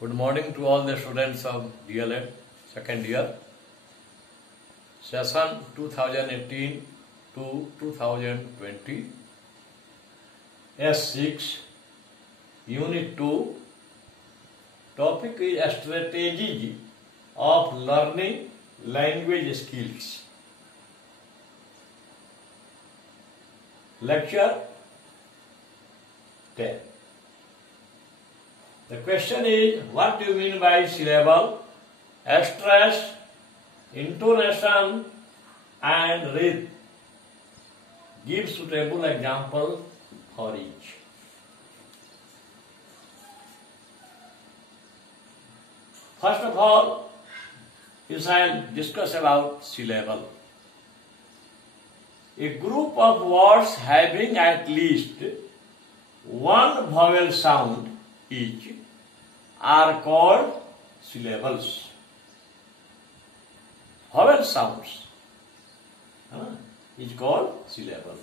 Good morning to all the students of DLED second year, session 2018 to 2020, S6, Unit 2. Topic is strategy of learning language skills. Lecture 10. The question is, what do you mean by syllable, stress, intonation and rhythm? Give suitable example for each. First of all, you shall discuss about syllable. A group of words having at least one vowel sound each are called syllables. Vowel sounds is called syllable.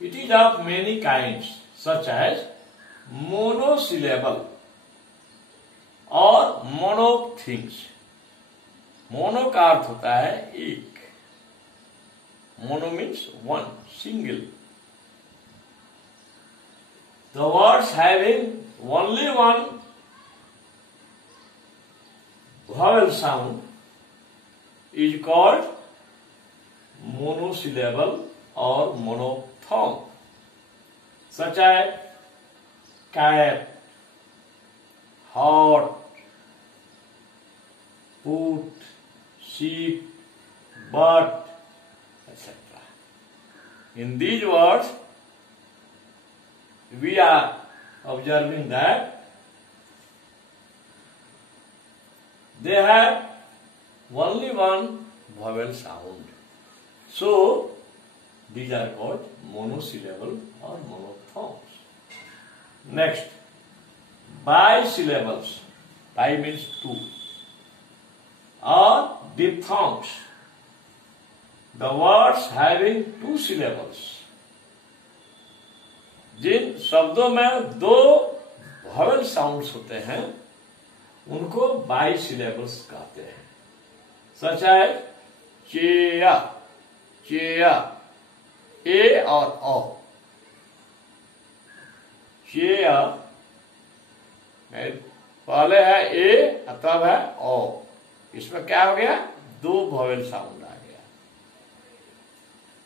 It is of many kinds, such as monosyllable और monophthings. Mono का अर्थ होता है एक. Mono means one, single. The words having only one vowel sound is called monosyllable or monophthong, such as cat, hot, put, sheep, but, etc. In these words, we are observing that they have only one vowel sound. So, these are called monosyllable or monophthongs. Next, bisyllables. Bi means two. Or diphthongs. The words having two syllables. जिन शब्दों में दो vowel sounds होते हैं उनको bisyllables कहते हैं. Such as चेया, चेया, ए और ओ. चेया पहले है ए तब है ओ. इसमें क्या हो गया? दो vowel sound आ गया.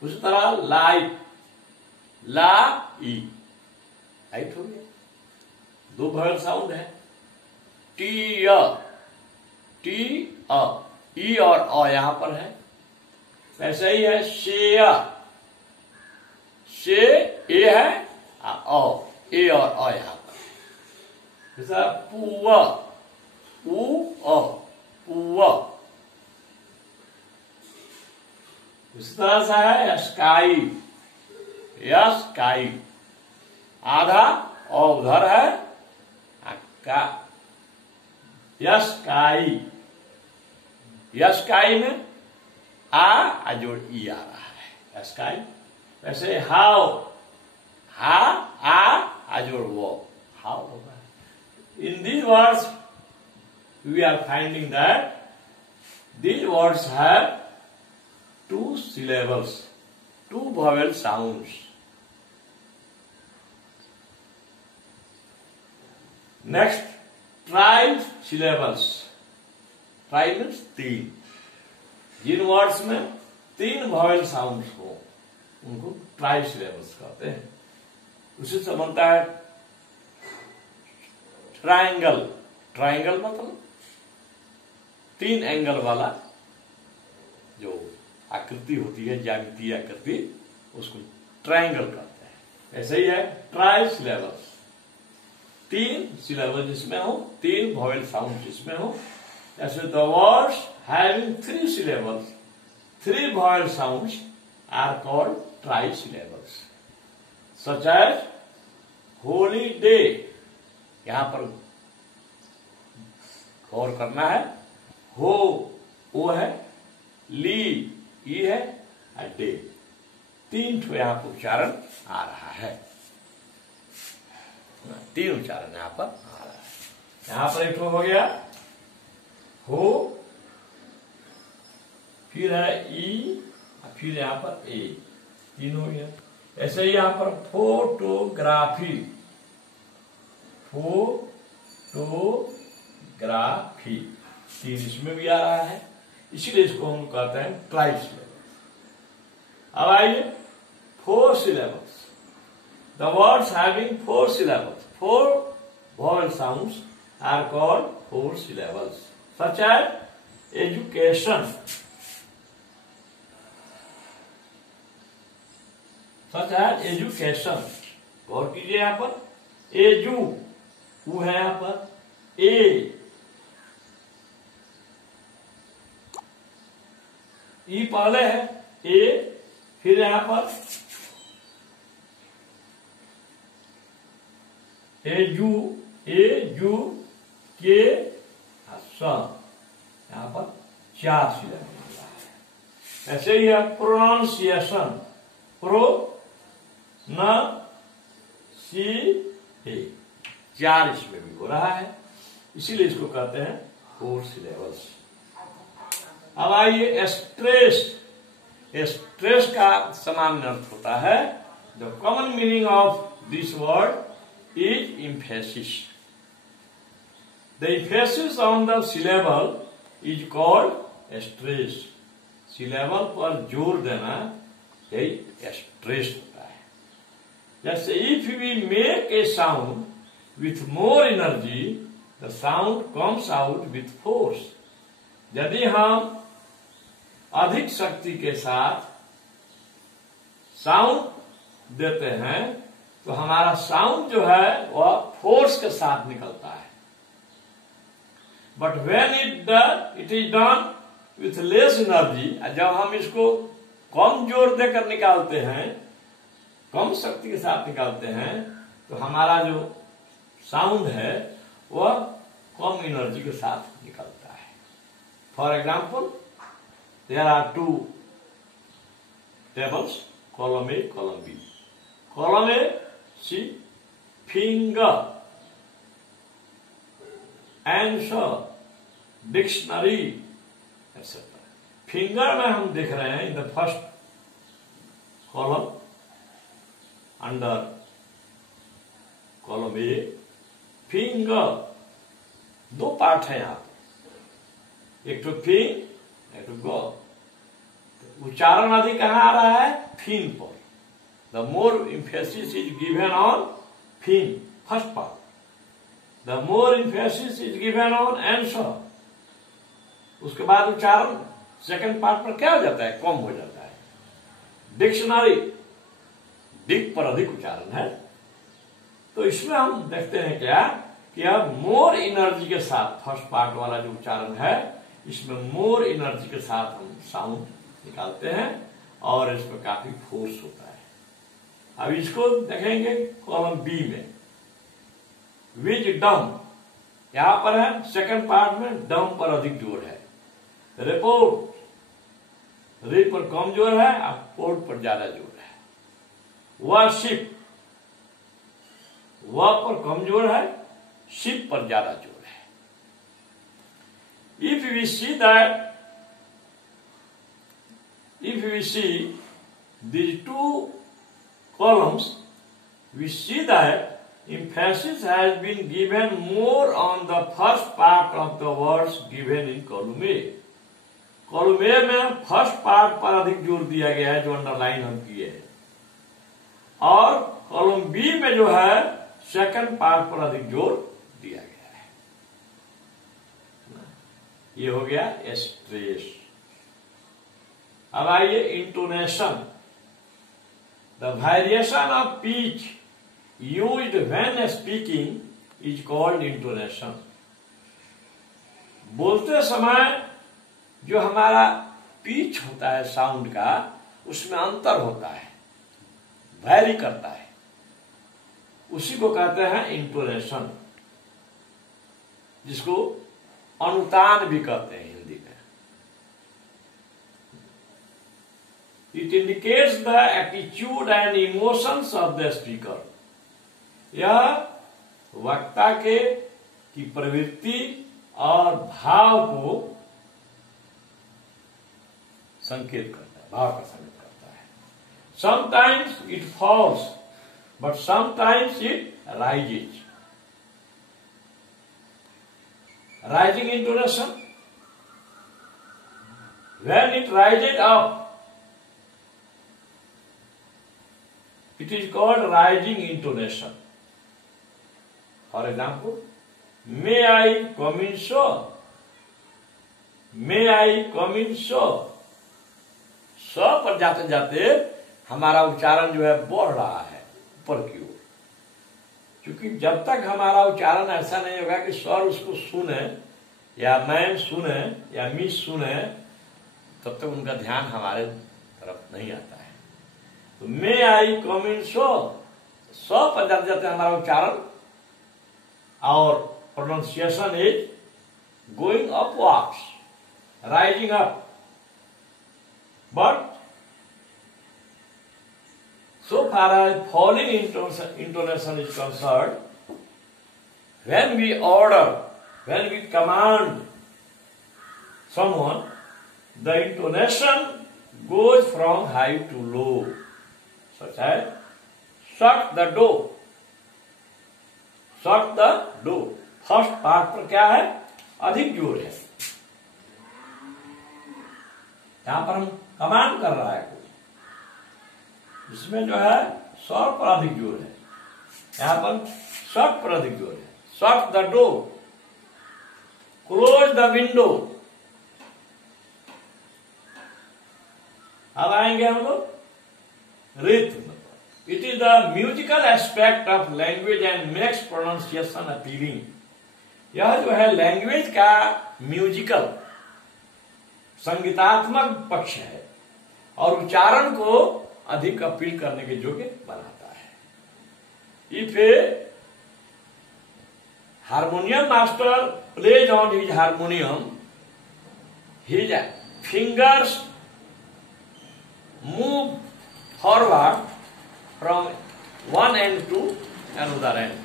उसी तरह लाइट, ला ई, लाइट हो गया. दो vowel साउंड है. टी अ, ई और अ यहां पर है. वैसे ही है शेया, शे ए है अ, ए और अ यहां पर. जैसा पुआ, उ अ, पुआ. इस तरह से है स्काई, यस काई. आधा और उधर है का. यस्काई, यस्काई में आ जोड़ ई आ रहा है. यस्काई. वैसे हाउ, हा आ जोड़ वो, हाउ होगा. In these words we are finding that these words have two syllables, two vowel sounds. Next, trisyllables. Tri means तीन. जिन वर्ड्स में तीन vowel sounds हो उनको trisyllables कहते हैं. उसी से बनता है ट्रायंगल. ट्रायंगल मतलब तीन एंगल वाला जो आकृति होती है, ज्यामितीय आकृति, उसको ट्रायंगल कहते हैं. ऐसे ही है ट्राइसिलेबल्स. तीन सिलेबल जिसमें हो, तीन वॉवेल साउंड जिसमें हो. ऐसे the words having three syllables, three vowel sounds are called trisyllables. Such as holiday. यहां पर गौर करना है. हो, वो है. ली, ई है. डे. तीन ठो यहां पर उच्चारण आ रहा है. तीन उच्चारण यहां पर आ रहा है. यहां पर एक हो गया हो, फिर है ई, फिर यहां पर ए, तीन हो गया। ऐसे ही यहां पर फोटोग्राफी, फोटोग्राफी, तीन इसमें भी आ रहा है, इसीलिए इसको हम कहते हैं ट्राई सिलेबस। अब आइए 4 syllables। The words having 4 syllables, 4 vowel sounds are called 4 syllables, such as education, गौर कीजिए यहां पर एजू, ऊ है यहां पर ए, ई पहले है ए, फिर यहां पर एजू, एजू के स, यहां पर 4 सिलेबल है। ऐसे ही है प्रोनाउंसिएशन, प्रो न सी ए, 4 इसमें भी हो रहा है, इसीलिए इसको कहते हैं 4 syllables। अब आइए स्ट्रेस। स्ट्रेस का सामान्य अर्थ होता है, the common meaning of this word is emphasis। The emphasis on the syllable is called stress। Syllable पर जोर देना यही स्ट्रेस होता है। जैसे if we make a sound with more energy, the sound comes out with force. यदि हम अधिक शक्ति के साथ साउंड देते हैं तो हमारा साउंड जो है वह फोर्स के साथ निकलता है। But when it is done with less energy, जब हम इसको कम जोर देकर निकालते हैं, कम शक्ति के साथ निकालते हैं, तो हमारा जो साउंड है वह कम एनर्जी के साथ निकलता है। For example, there are 2 tables, column A, column B. Column A, see finger, answer, dictionary etcetera. Finger में हम देख रहे हैं in the first column under column A, finger, 2 part है यहां पर, एक तो फिंग, एक तो ग। उच्चारण अधिक कहां आ रहा है? फिन पर। The more emphasis is given on fin, first part. The more emphasis is given on answer. उसके बाद उच्चारण सेकंड पार्ट पर क्या हो जाता है? कम हो जाता है। डिक्शनरी, डिक पर अधिक उच्चारण है, तो इसमें हम देखते हैं क्या कि अब मोर एनर्जी के साथ फर्स्ट पार्ट वाला जो उच्चारण है, इसमें मोर एनर्जी के साथ हम साउंड निकालते हैं और इसमें काफी फोर्स होता है। अब इसको देखेंगे कॉलम बी में, विच डम, यहां पर है सेकंड पार्ट में डम पर अधिक जोर है। रिपोर्ट, रे पर कम जोर है, अब पोर्ट पर ज्यादा जोर है। वर्शिप, व पर कम जोर है, शिप पर ज्यादा जोर है। If we see these 2 columns, we see that emphasis has been given more on the first part of the words given in column A। Column A में फर्स्ट पार्ट पर अधिक जोर दिया गया है, जो अंडरलाइन हम किए हैं, और कॉलम बी में जो है सेकंड पार्ट पर अधिक जोर दिया गया है। ये हो गया स्ट्रेस। अब आइए intonation. The variation of pitch used when speaking is called intonation। बोलते समय जो हमारा पिच होता है साउंड का, उसमें अंतर होता है, वैरी करता है, उसी को कहते हैं इंटोनेशन, जिसको अनुतान भी कहते हैं हिंदी में। It indicates the attitude and emotions of the speaker। यह वक्ता के की प्रवृत्ति और भाव को संकेत करता है, भाव का संकेत करता है। Sometimes it falls but sometimes it rises. Rising intonation, when it rises up, it is called rising intonation. For example, may I come in, sir? May I come in, sir? स पर जाते जाते हमारा उच्चारण जो है बढ़ रहा है ऊपर की ओर, क्योंकि जब तक हमारा उच्चारण ऐसा नहीं होगा कि सर उसको सुने या मैम सुने या मिस सुने, तब तक उनका ध्यान हमारे तरफ नहीं आता है। तो मे आई कम इन सो, सो पर जाते जाते हमारा उच्चारण और pronunciation is going upwards, rising up. But so far as falling intonation is concerned, when we order, when we command someone, the intonation goes from high to low, such as shut the door, shut the door। First part पर क्या है, अधिक जोर है, यहां पर हम command कर रहा है कोई, इसमें जो है स्वर पर अधिक जोर है, यहां पर शट पर अधिक जोर है। Shut the door, close the window. अब आएंगे हम लोग rhythm. It is the musical aspect of language and makes pronunciation appealing. यह जो है लैंग्वेज का म्यूजिकल संगीतात्मक पक्ष है और उच्चारण को अधिक अपील करने के योग्य बनाता है। If a harmonium master plays on his harmonium, his fingers move forward from one end to another end.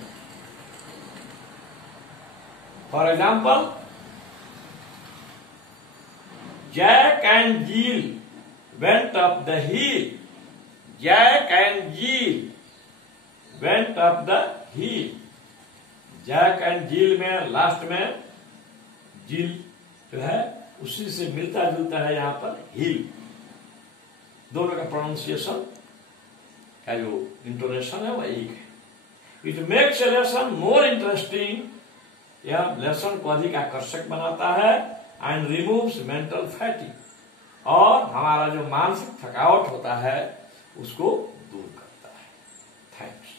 For example, Jack and Jill went up the hill. Jack and Jill went up the hill. Jack and Jill में last में Jill जो है उसी से मिलता जुलता है यहाँ पर hill। दोनों का प्रोनाउंसिएशन का जो इंटोनेशन है वह एक है। It makes a lesson more interesting. यह लेसन को अधिक आकर्षक बनाता है एंड रिमूव्स मेंटल फैटिग। और हमारा जो मानसिक थकावट होता है उसको दूर करता है। थैंक्स।